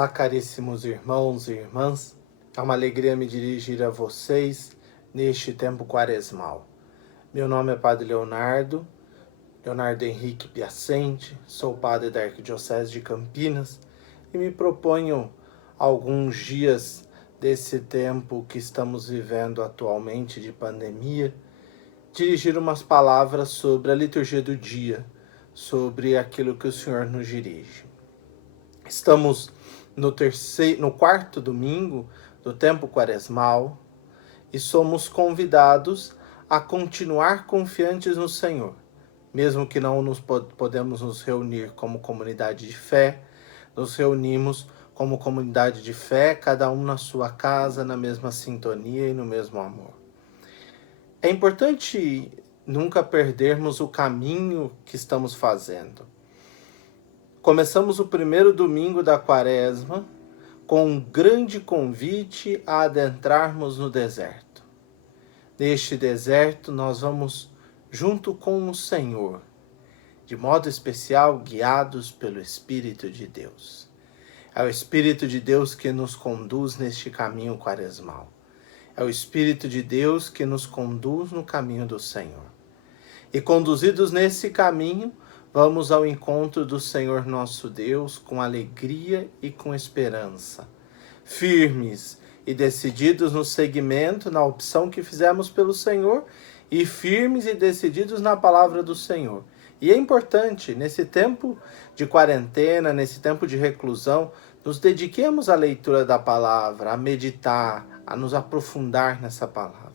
Olá, caríssimos irmãos e irmãs. É uma alegria me dirigir a vocês neste tempo quaresmal. Meu nome é Padre Leonardo Henrique Piacente, sou padre da Arquidiocese de Campinas e me proponho alguns dias desse tempo que estamos vivendo atualmente de pandemia, dirigir umas palavras sobre a liturgia do dia, sobre aquilo que o Senhor nos dirige. Estamos no quarto domingo do tempo quaresmal e somos convidados a continuar confiantes no Senhor, mesmo que não podemos nos reunir como comunidade de fé, nos reunimos como comunidade de fé, cada um na sua casa, na mesma sintonia e no mesmo amor. É importante nunca perdermos o caminho que estamos fazendo. Começamos o primeiro domingo da Quaresma com um grande convite a adentrarmos no deserto. Neste deserto nós vamos junto com o Senhor, de modo especial guiados pelo Espírito de Deus. É o Espírito de Deus que nos conduz neste caminho quaresmal. É o Espírito de Deus que nos conduz no caminho do Senhor. E conduzidos nesse caminho, vamos ao encontro do Senhor nosso Deus com alegria e com esperança, firmes e decididos no seguimento, na opção que fizemos pelo Senhor, e firmes e decididos na palavra do Senhor. E é importante, nesse tempo de quarentena, nesse tempo de reclusão, nos dediquemos à leitura da palavra, a meditar, a nos aprofundar nessa palavra.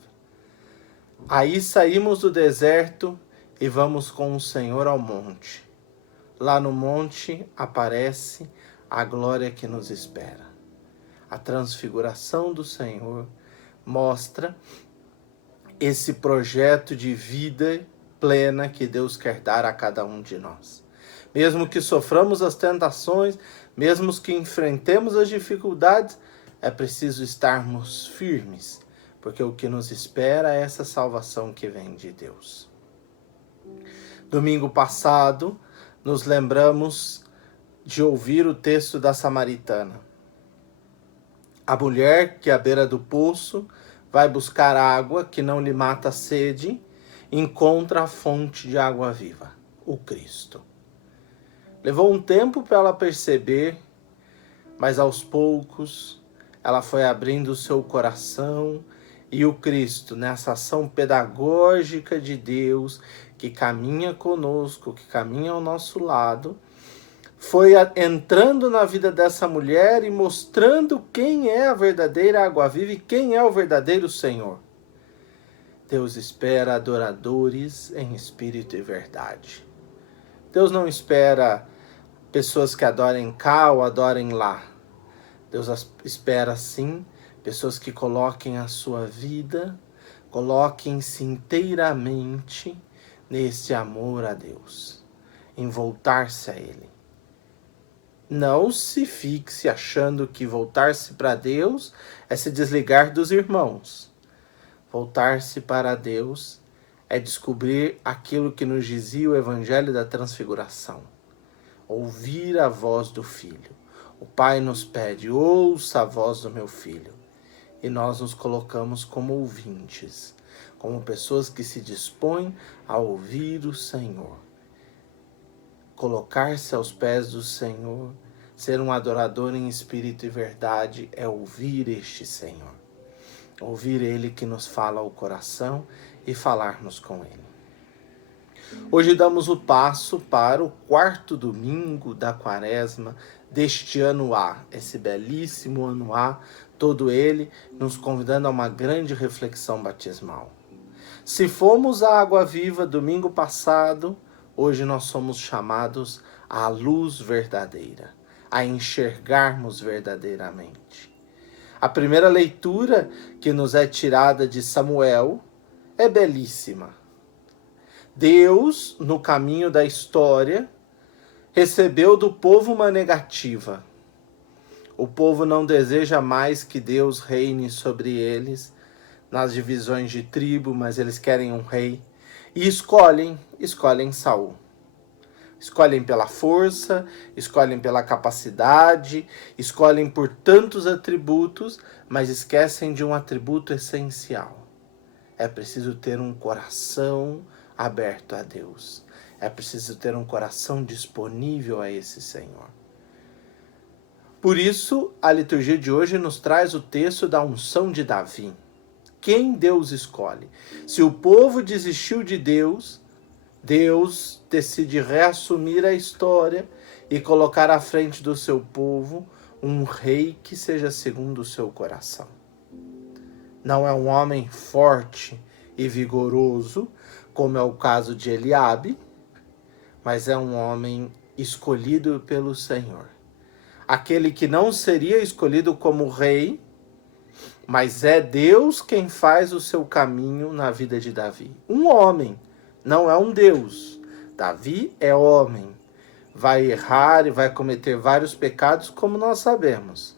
Aí saímos do deserto e vamos com o Senhor ao monte. Lá no monte aparece a glória que nos espera. A transfiguração do Senhor mostra esse projeto de vida plena que Deus quer dar a cada um de nós. Mesmo que soframos as tentações, mesmo que enfrentemos as dificuldades, é preciso estarmos firmes, porque o que nos espera é essa salvação que vem de Deus. Domingo passado, nos lembramos de ouvir o texto da Samaritana. A mulher que à beira do poço vai buscar água que não lhe mata a sede, encontra a fonte de água viva, o Cristo. Levou um tempo para ela perceber, mas aos poucos ela foi abrindo o seu coração e o Cristo, nessa ação pedagógica de Deus, que caminha conosco, que caminha ao nosso lado, foi entrando na vida dessa mulher e mostrando quem é a verdadeira água viva e quem é o verdadeiro Senhor. Deus espera adoradores em espírito e verdade. Deus não espera pessoas que adorem cá ou adorem lá. Deus espera, sim, pessoas que coloquem a sua vida, coloquem-se inteiramente nesse amor a Deus, em voltar-se a Ele. Não se fixe achando que voltar-se para Deus é se desligar dos irmãos. Voltar-se para Deus é descobrir aquilo que nos dizia o Evangelho da Transfiguração. Ouvir a voz do Filho. O Pai nos pede, ouça a voz do meu Filho. E nós nos colocamos como ouvintes, como pessoas que se dispõem a ouvir o Senhor. Colocar-se aos pés do Senhor, ser um adorador em espírito e verdade, é ouvir este Senhor. Ouvir Ele que nos fala ao coração e falarmos com Ele. Hoje damos o passo para o quarto domingo da Quaresma deste ano A, esse belíssimo ano A, todo ele nos convidando a uma grande reflexão batismal. Se fomos a água viva domingo passado, hoje nós somos chamados à luz verdadeira, a enxergarmos verdadeiramente. A primeira leitura que nos é tirada de Samuel é belíssima. Deus, no caminho da história, recebeu do povo uma negativa. O povo não deseja mais que Deus reine sobre eles nas divisões de tribo, mas eles querem um rei. E escolhem Saul. Escolhem pela força, escolhem pela capacidade, escolhem por tantos atributos, mas esquecem de um atributo essencial. É preciso ter um coração aberto a Deus. É preciso ter um coração disponível a esse Senhor. Por isso, a liturgia de hoje nos traz o texto da unção de Davi. Quem Deus escolhe? Se o povo desistiu de Deus, Deus decide reassumir a história e colocar à frente do seu povo um rei que seja segundo o seu coração. Não é um homem forte e vigoroso, como é o caso de Eliabe, mas é um homem escolhido pelo Senhor. Aquele que não seria escolhido como rei, mas é Deus quem faz o seu caminho na vida de Davi. Um homem, não é um Deus. Davi é homem. Vai errar e vai cometer vários pecados, como nós sabemos.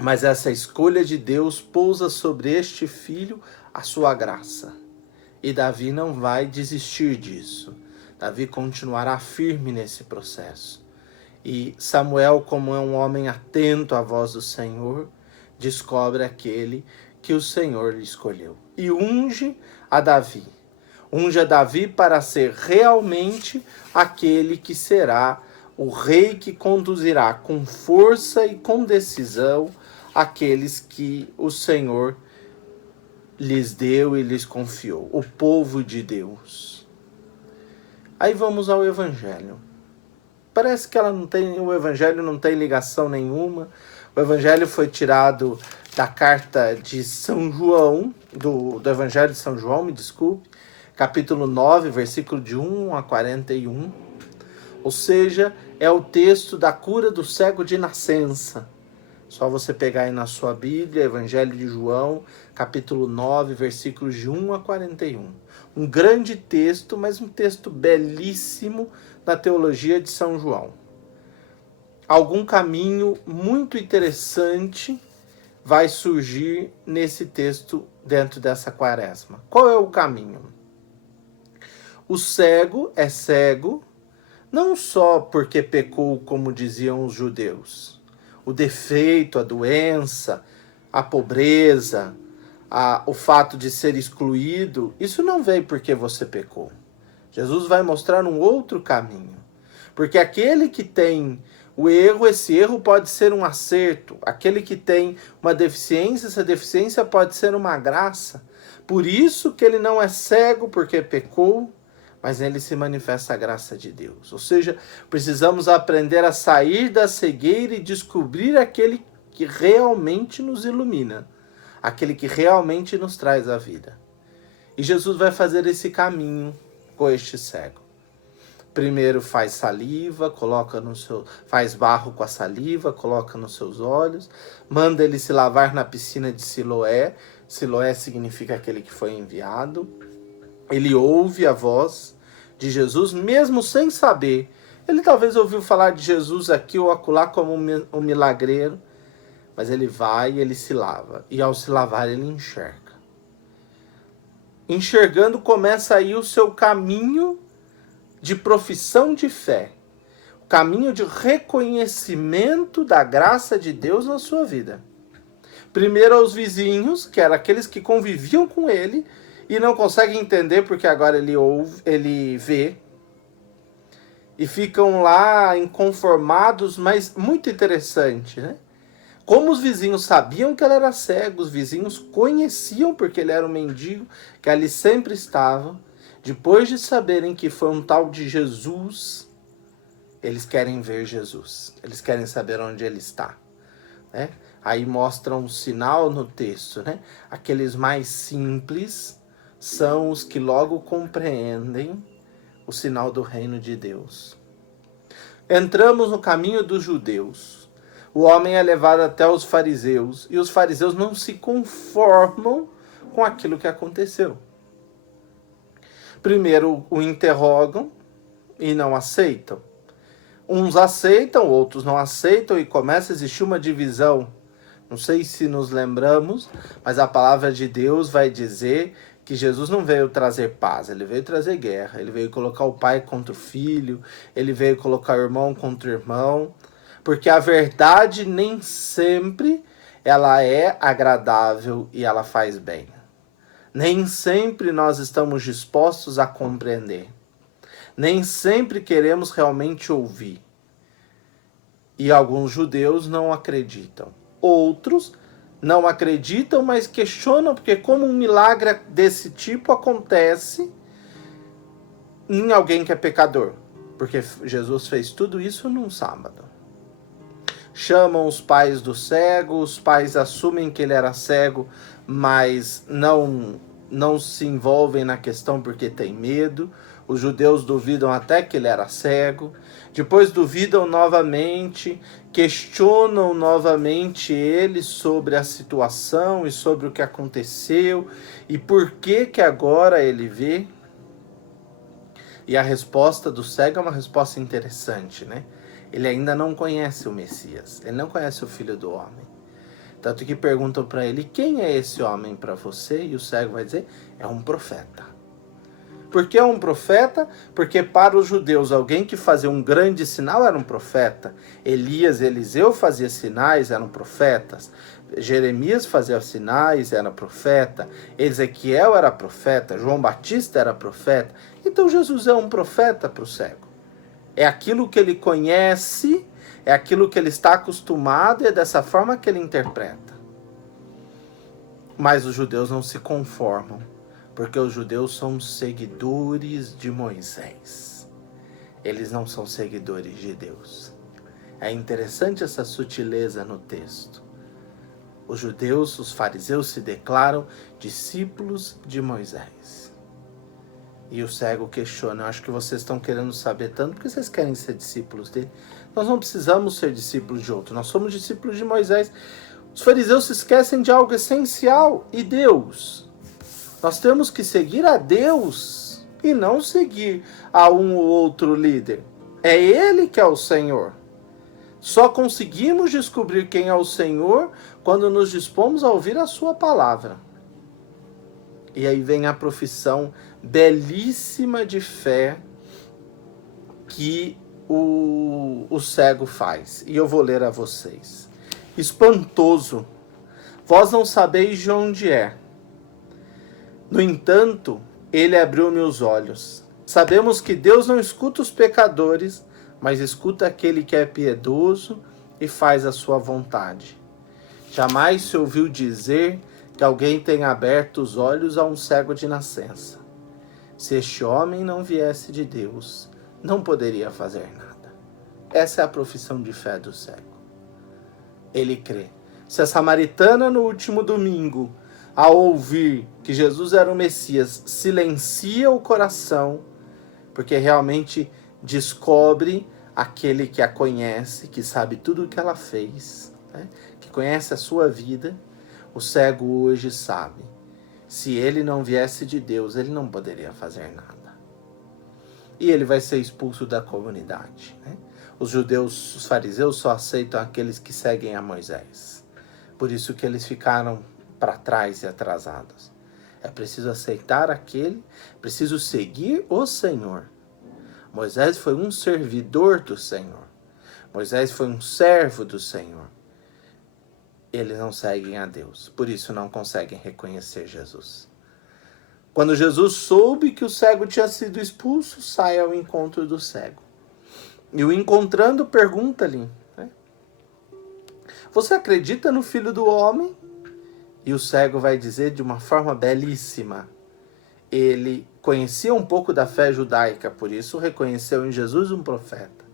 Mas essa escolha de Deus pousa sobre este filho a sua graça. E Davi não vai desistir disso. Davi continuará firme nesse processo. E Samuel, como é um homem atento à voz do Senhor, descobre aquele que o Senhor lhe escolheu. E unge a Davi. Unge a Davi para ser realmente aquele que será o rei que conduzirá com força e com decisão aqueles que o Senhor lhes deu e lhes confiou, o povo de Deus. Aí vamos ao Evangelho. Parece que o Evangelho não tem ligação nenhuma. O Evangelho foi tirado da carta de São João, do Evangelho de São João, me desculpe, capítulo 9, versículo de 1 a 41. Ou seja, é o texto da cura do cego de nascença. Só você pegar aí na sua Bíblia, Evangelho de João, capítulo 9, versículos de 1 a 41. Um grande texto, mas um texto belíssimo da teologia de São João. Algum caminho muito interessante vai surgir nesse texto dentro dessa quaresma. Qual é o caminho? O cego é cego não só porque pecou, como diziam os judeus. O defeito, a doença, a pobreza, o fato de ser excluído, isso não veio porque você pecou. Jesus vai mostrar um outro caminho. Porque aquele que tem o erro, esse erro pode ser um acerto. Aquele que tem uma deficiência, essa deficiência pode ser uma graça. Por isso que ele não é cego porque pecou, mas nele se manifesta a graça de Deus. Ou seja, precisamos aprender a sair da cegueira e descobrir aquele que realmente nos ilumina, aquele que realmente nos traz a vida. E Jesus vai fazer esse caminho com este cego. Primeiro faz saliva, faz barro com a saliva, coloca nos seus olhos, manda ele se lavar na piscina de Siloé. Siloé significa aquele que foi enviado. Ele ouve a voz de Jesus, mesmo sem saber. Ele talvez ouviu falar de Jesus aqui ou acolá como um milagreiro, mas ele vai e ele se lava. E ao se lavar, ele enxerga. Enxergando, começa aí o seu caminho de profissão de fé. O caminho de reconhecimento da graça de Deus na sua vida. Primeiro aos vizinhos, que eram aqueles que conviviam com ele, e não conseguem entender porque agora ele vê. E ficam lá inconformados, mas muito interessante, né? Como os vizinhos sabiam que ele era cego, os vizinhos conheciam porque ele era um mendigo, que ali sempre estava. Depois de saberem que foi um tal de Jesus, eles querem ver Jesus. Eles querem saber onde ele está, né? Aí mostram um sinal no texto, né? Aqueles mais simples são os que logo compreendem o sinal do reino de Deus. Entramos no caminho dos judeus. O homem é levado até os fariseus, e os fariseus não se conformam com aquilo que aconteceu. Primeiro o interrogam e não aceitam. Uns aceitam, outros não aceitam, e começa a existir uma divisão. Não sei se nos lembramos, mas a palavra de Deus vai dizer que Jesus não veio trazer paz, ele veio trazer guerra, ele veio colocar o pai contra o filho, ele veio colocar o irmão contra o irmão, porque a verdade nem sempre ela é agradável e ela faz bem. Nem sempre nós estamos dispostos a compreender. Nem sempre queremos realmente ouvir. E alguns judeus não acreditam. Outros não acreditam, mas questionam, porque como um milagre desse tipo acontece em alguém que é pecador? Porque Jesus fez tudo isso num sábado. Chamam os pais do cego, os pais assumem que ele era cego, mas não se envolvem na questão porque tem medo. Os judeus duvidam até que ele era cego. Depois duvidam novamente, questionam novamente ele sobre a situação e sobre o que aconteceu e por que que agora ele vê. E a resposta do cego é uma resposta interessante, né? Ele ainda não conhece o Messias, ele não conhece o Filho do Homem. Tanto que perguntam para ele, quem é esse homem para você? E o cego vai dizer, é um profeta. Por que é um profeta? Porque para os judeus, alguém que fazia um grande sinal era um profeta. Elias e Eliseu faziam sinais, eram profetas. Jeremias fazia sinais, era profeta. Ezequiel era profeta. João Batista era profeta. Então Jesus é um profeta para o cego. É aquilo que ele conhece, é aquilo que ele está acostumado e é dessa forma que ele interpreta. Mas os judeus não se conformam, porque os judeus são seguidores de Moisés. Eles não são seguidores de Deus. É interessante essa sutileza no texto. Os judeus, os fariseus, se declaram discípulos de Moisés. E o cego questiona, eu acho que vocês estão querendo saber tanto porque vocês querem ser discípulos dele. Nós não precisamos ser discípulos de outro, nós somos discípulos de Moisés. Os fariseus se esquecem de algo essencial, e Deus. Nós temos que seguir a Deus e não seguir a um ou outro líder. É Ele que é o Senhor. Só conseguimos descobrir quem é o Senhor quando nos dispomos a ouvir a sua palavra. E aí vem a profissão belíssima de fé que o cego faz. E eu vou ler a vocês. Espantoso, vós não sabeis de onde é. No entanto, ele abriu-me os olhos. Sabemos que Deus não escuta os pecadores, mas escuta aquele que é piedoso e faz a sua vontade. Jamais se ouviu dizer que alguém tenha aberto os olhos a um cego de nascença. Se este homem não viesse de Deus, não poderia fazer nada. Essa é a profissão de fé do cego. Ele crê. Se a samaritana no último domingo, ao ouvir que Jesus era o Messias, silencia o coração, porque realmente descobre aquele que a conhece, que sabe tudo o que ela fez, né? Que conhece a sua vida, o cego hoje sabe. Se ele não viesse de Deus, ele não poderia fazer nada. E ele vai ser expulso da comunidade, né? Os judeus, os fariseus só aceitam aqueles que seguem a Moisés. Por isso que eles ficaram para trás e atrasados. É preciso aceitar aquele, preciso seguir o Senhor. Moisés foi um servidor do Senhor. Moisés foi um servo do Senhor. Eles não seguem a Deus, por isso não conseguem reconhecer Jesus. Quando Jesus soube que o cego tinha sido expulso, sai ao encontro do cego. E o encontrando pergunta-lhe, né? Você acredita no Filho do Homem? E o cego vai dizer de uma forma belíssima. Ele conhecia um pouco da fé judaica, por isso reconheceu em Jesus um profeta.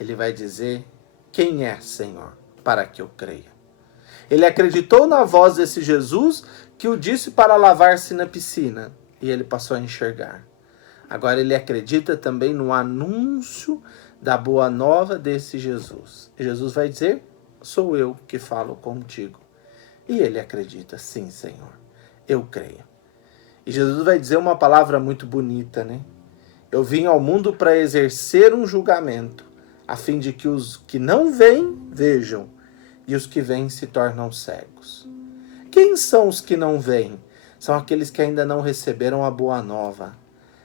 Ele vai dizer, quem é, Senhor, para que eu creia? Ele acreditou na voz desse Jesus que o disse para lavar-se na piscina. E ele passou a enxergar. Agora ele acredita também no anúncio da boa nova desse Jesus. E Jesus vai dizer, sou eu que falo contigo. E ele acredita, sim, Senhor, eu creio. E Jesus vai dizer uma palavra muito bonita, né? Eu vim ao mundo para exercer um julgamento, a fim de que os que não veem, vejam, e os que veem se tornam cegos. Quem são os que não veem? São aqueles que ainda não receberam a boa nova,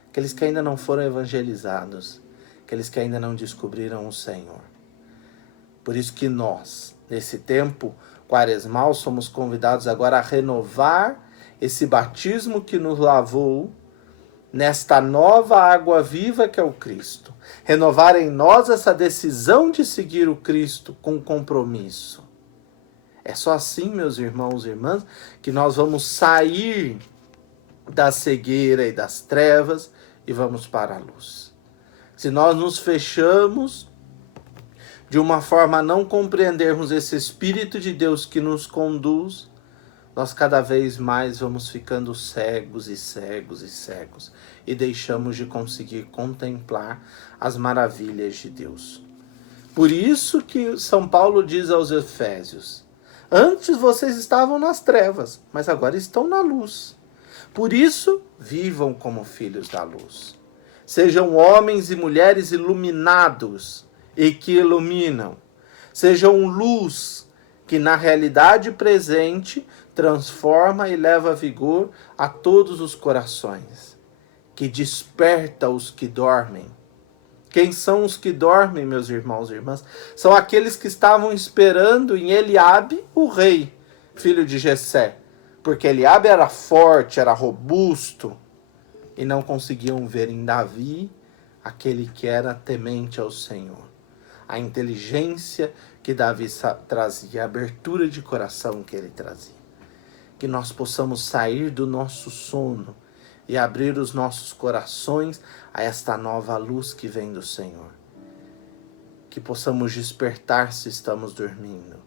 aqueles que ainda não foram evangelizados, aqueles que ainda não descobriram o Senhor. Por isso que nós, nesse tempo quaresmal, somos convidados agora a renovar esse batismo que nos lavou nesta nova água viva que é o Cristo. Renovar em nós essa decisão de seguir o Cristo com compromisso. É só assim, meus irmãos e irmãs, que nós vamos sair da cegueira e das trevas e vamos para a luz. Se nós nos fechamos de uma forma a não compreendermos esse Espírito de Deus que nos conduz, nós cada vez mais vamos ficando cegos e cegos e cegos e deixamos de conseguir contemplar as maravilhas de Deus. Por isso que São Paulo diz aos Efésios: antes vocês estavam nas trevas, mas agora estão na luz. Por isso, vivam como filhos da luz. Sejam homens e mulheres iluminados e que iluminam. Sejam luz que na realidade presente transforma e leva vigor a todos os corações, que desperta os que dormem. Quem são os que dormem, meus irmãos e irmãs? São aqueles que estavam esperando em Eliabe, o rei, filho de Jessé, porque Eliabe era forte, era robusto, e não conseguiam ver em Davi aquele que era temente ao Senhor. A inteligência que Davi trazia, a abertura de coração que ele trazia. Que nós possamos sair do nosso sono e abrir os nossos corações a esta nova luz que vem do Senhor. Que possamos despertar se estamos dormindo.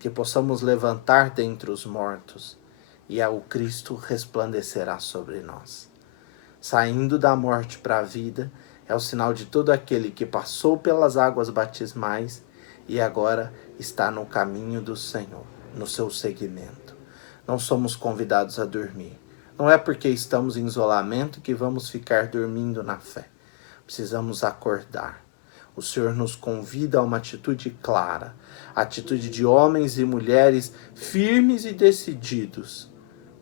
Que possamos levantar dentre os mortos e o Cristo resplandecerá sobre nós. Saindo da morte para a vida é o sinal de todo aquele que passou pelas águas batismais e agora está no caminho do Senhor, no seu seguimento. Não somos convidados a dormir. Não é porque estamos em isolamento que vamos ficar dormindo na fé. Precisamos acordar. O Senhor nos convida a uma atitude clara, atitude de homens e mulheres firmes e decididos.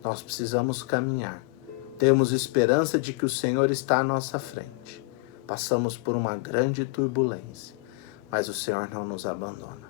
Nós precisamos caminhar. Temos esperança de que o Senhor está à nossa frente. Passamos por uma grande turbulência, mas o Senhor não nos abandona.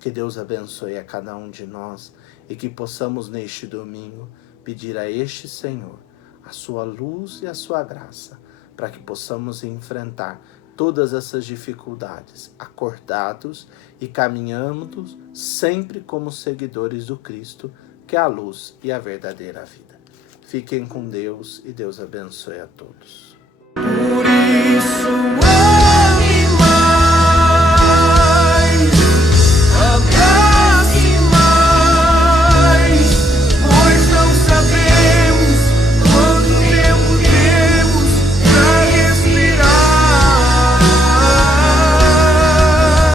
Que Deus abençoe a cada um de nós e que possamos neste domingo pedir a este Senhor a sua luz e a sua graça, para que possamos enfrentar todas essas dificuldades, acordados e caminhando sempre como seguidores do Cristo, que é a luz e a verdadeira vida. Fiquem com Deus e Deus abençoe a todos. Por isso